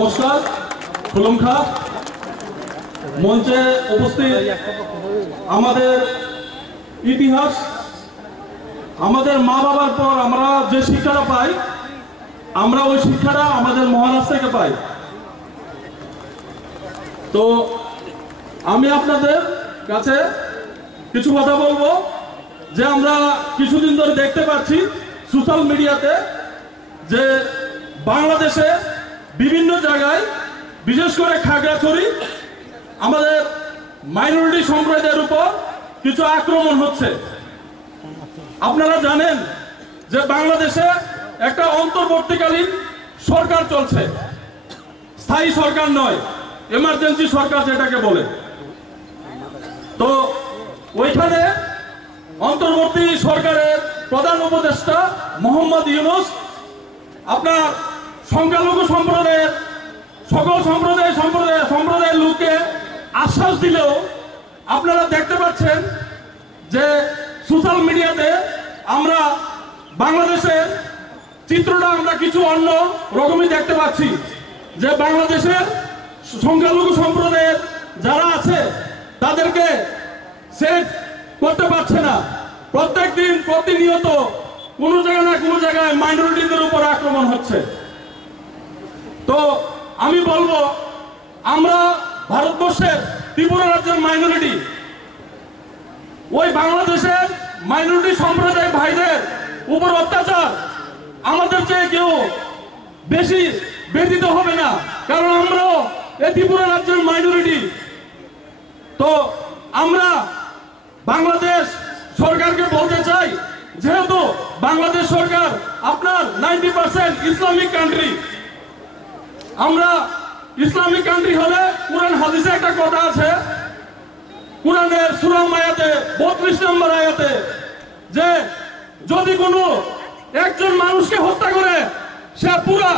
নমস্কার। খুলুমখা মঞ্চে উপস্থিত আমাদের ইতিহাস, আমাদের মা বাবার পর আমরা যে শিক্ষাটা পাই, আমরা ওই শিক্ষাটা আমাদের মহারাজ থেকে পাই। তো আমি আপনাদের কাছে কিছু কথা বলবো যে আমরা কিছুদিন ধরে দেখতে পাচ্ছি সোশ্যাল মিডিয়াতে যে বাংলাদেশে বিভিন্ন জায়গায়, বিশেষ করে খাগড়াছড়ি, আমাদের মাইনরিটি সম্প্রদায়ের উপর কিছু আক্রমণ হচ্ছে। আপনারা জানেন যে বাংলাদেশে একটা অন্তর্বর্তীকালীন সরকার চলছে, স্থায়ী সরকার নয়, এমার্জেন্সি সরকার যেটাকে বলে। তো ওইখানে অন্তর্বর্তী সরকারের প্রধান উপদেষ্টা মোহাম্মদ ইউনূস আপনার সংখ্যালঘু সম্প্রদায়ের সকল সম্প্রদায়ের লোককে আশ্বাস দিলেও আপনারা দেখতে পাচ্ছেন যে সোশ্যাল মিডিয়াতে আমরা বাংলাদেশের চিত্রটা আমরা কিছু অন্য রকমই দেখতে পাচ্ছি। যে বাংলাদেশের সংখ্যালঘু সম্প্রদায়ের যারা আছে তাদেরকে সেফ করতে পারছে না। প্রত্যেকদিন প্রতিনিয়ত কোনো জায়গায় না কোনো জায়গায় মাইনরিটিদের উপর আক্রমণ হচ্ছে। তো আমি বলবো, আমরা ভারতবর্ষের ত্রিপুরা রাজ্যের মাইনরিটি, ওই বাংলাদেশের মাইনরিটি সম্প্রদায় ভাইদের উপর অত্যাচার আমাদের চেয়ে কেউ বেশি ব্যতীত হবে না, কারণ আমরাও এই ত্রিপুরা রাজ্যের মাইনরিটি। তো আমরা বাংলাদেশ সরকারকে বলতে চাই, যেহেতু বাংলাদেশ সরকার আপনার 90% ইসলামিক কান্ট্রি, আমরা ইসলামিক কান্ট্রি হলে কুরআন হাদিসে একটা কথা আছে, কুরআনের সূরা আয়াতে 32 নম্বর আয়াতে, যে যদি কোনো একজন মানুষকে হত্যা করে সে পুরা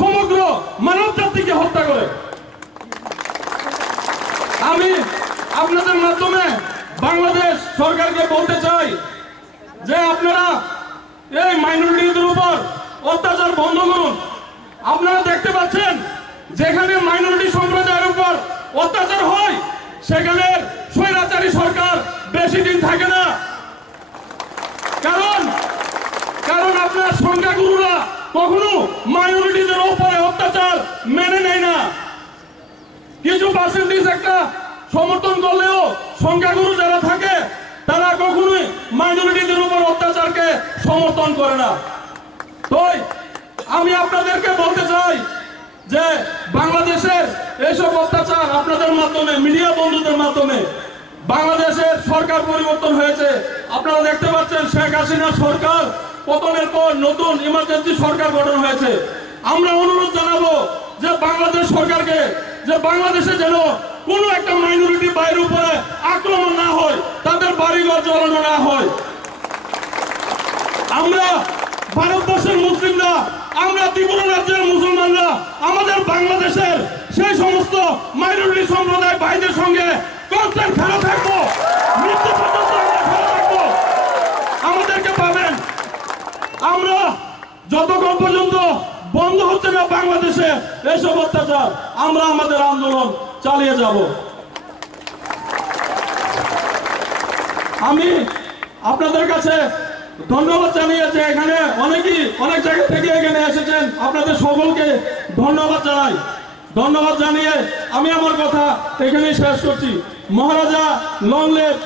সমগ্র মানব জাতিকে হত্যা করে। আমি আপনাদের মাধ্যমে বাংলাদেশ সরকারকে বলতে চাই যে আপনারা এই মাইনরিটিদের উপর অত্যাচার বন্ধ করুন। আপনারা দেখতে পাচ্ছেন যেখানে মাইনরিটি সম্প্রদায়ের উপর অত্যাচার হয় সেখানে স্বৈরাচারী সরকার বেশি দিন থাকে না, কারণ আপনার সংখ্যাগুরুরা কখনো মাইনরিটিদের উপরে অত্যাচার মেনে নেয় না। কিছু পার্সেন্টেজ একটা সমর্থন করলেও সংখ্যাগুরু যারা থাকে তারা কখনোই মাইনরিটিদের উপর অত্যাচারকে সমর্থন করে না। তো আমি আপনাদেরকে বলতে চাই যে বাংলাদেশের এইসব অত্যাচার আপনাদের মাধ্যমে, মিডিয়া বন্ধুদের মাধ্যমে বাংলাদেশের সরকার পরিবর্তন হয়েছে। আপনারা দেখতে পাচ্ছেন শেখ হাসিনা সরকার পতনের পর নতুন ইমার্জেন্সি সরকার গঠন হয়েছে। আমরা অনুরোধ জানাবো যে বাংলাদেশ সরকারকে, যে বাংলাদেশে যেন কোনো একটা মাইনরিটি বাইরের উপরে আক্রমণ না হয়, তাদের বাড়িঘর জ্বালানো না হয়। আমরা ভারতবর্ষের মুসলিমরা, আমরা ত্রিপুরা রাজ্যের মুসলমানরা আমাদের বাংলাদেশের সেই সমস্ত মাইনরিটি সম্প্রদায় ভাইদের সঙ্গে কনস্ট্যান্ট খেলা থাকবো, মৃত্যু পর্যন্ত আমরা খেলা থাকবো। আমাদেরকে পাবেন, আমরা যতক্ষণ পর্যন্ত বন্ধ হচ্ছে না বাংলাদেশে এসব অত্যাচার, আমরা আমাদের আন্দোলন চালিয়ে যাব। আমি আপনাদের কাছে ধন্যবাদ জানিয়ে যে এখানে অনেকেই অনেক জায়গা থেকে এখানে এসেছেন, আপনাদের সকলকে ধন্যবাদ জানাই। ধন্যবাদ জানিয়ে আমি আমার কথা এখানেই শেষ করছি। মহারাজা লং লিভ